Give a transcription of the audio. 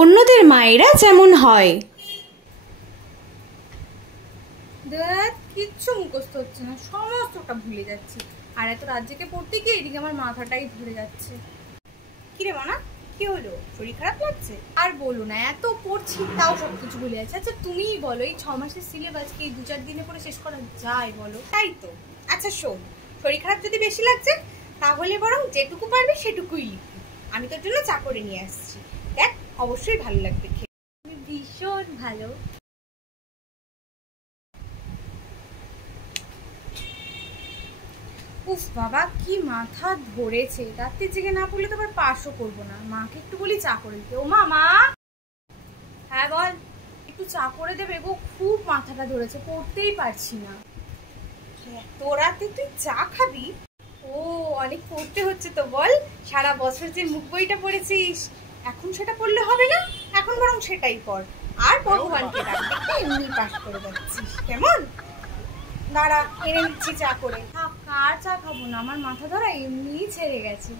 অন্যদের মায়েরা যেমন হয়। দেখ কিচ্ছু মুখস্থ হচ্ছে না, সমস্তটা ভুলে যাচ্ছি। আর এত রাজ্যকে পড়তে গিয়ে এদিকে আমার মাথাটাই ধরে যাচ্ছে। কিরে মানা, কি হলো? শরীর খারাপ লাগছে? আর বলো না, এত পড়ছি তাও সবকিছু ভুলে যাচ্ছে। আচ্ছা তুমিই বলো, এই 6 মাসের সিলেবাস কি 2-4 দিনে করে শেষ করা যায় বলো? তাই তো। আচ্ছা শোন, শরীর খারাপ যদি বেশি লাগছে তাহলে বরং যেটুকু পারবি সেটুকুই লিখবি। আমি তোর জন্য চা করে নিয়ে আসছি, দেখ অবশ্যই ভালো লাগবে খেয়ে। ভীষণ ভালো। উফ বাবা, কি মাথা ধরেছে। রাত্রি জেগে না পড়লে তো আবার পাশও করবো না। মাকে একটু বলি চা করে দিতে। ও মা, মা। হ্যাঁ বল, একটু চা করে দেবে গো, খুব মাথাটা ধরেছে, পড়তেই পারছি না। এত রাতে তুই চা খাবি? ও, অনেক পড়তে হচ্ছে তো বল। সারা বছর যে মুখ বইটা পড়েছিস, এখন সেটা পড়লে হবে না? এখন বরং সেটাই পড়, আর ভগবানকে ডাক, দেখতে এমনি পাশ করে যাচ্ছিস। কেমন? দাঁড়া, এনে নিচ্ছি চা করে। থাক, আর চা খাবো না, আমার মাথা ধরা এমনি ছেড়ে গেছে।